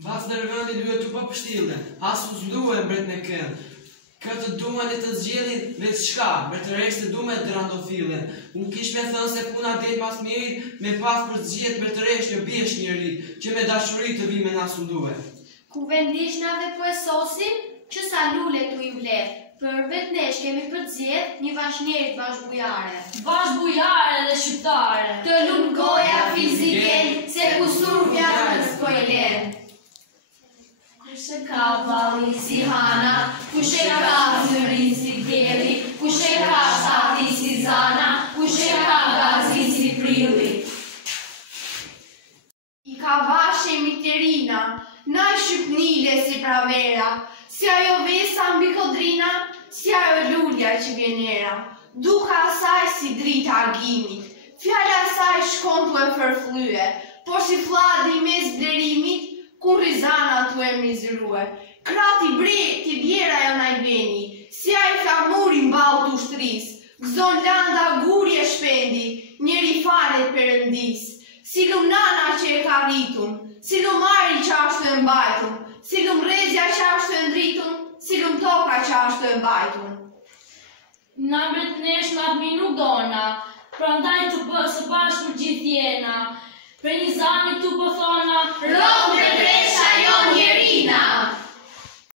Mbas në rëndi duhet t'u papështille, asu s'duhe mbret në kënë. Këtë dume në të zgjellin vetë shka, mbret të rejsh të dume drandofile. Unë kish me thënë se puna det mas mirit me pas për zgjet mbret të rejsh një bjesh njëri, që me dashurit të vi me nasu duhe. Ku vendishnave po e sosim, që sa lule t'u i vlet. Për vetë nesh kemi për zjet një vashnjerit bashkëbujare. Bashkëbujare dhe shqiptare. Të lumë goja fiziken, se kusur vjarës po e len. Kushe ka valli si hana, kushe ka zërin si djeli, kushe ka shati si zana, kushe ka gazi si prilli. I ka vashe miterina, na shqipnile si pravera, si ajo vesa mbi kodrina, si ajo lulja që vjenera. Duka asaj si drita argimit, fjalla asaj shkon t'u e fërflye, por si fladi mes blerimit, ku rizana t'u e mizrue. Krati bre t'i bjera jo najveni, si a i flamurin bal t'u shtris, gzon landa gurje shpendi, njeri falet përëndis. Si lum nana që e ka rritun, si lum ari që ashtu e mbajtun, si lum rezja që ashtu e ndritun, si lum toka që ashtu e mbajtun. Na mbret nesh në admi nuk dona, prandaj të së bashku gjithë jena. Për një zani tu po thona, Ro mbretresha jo njerina!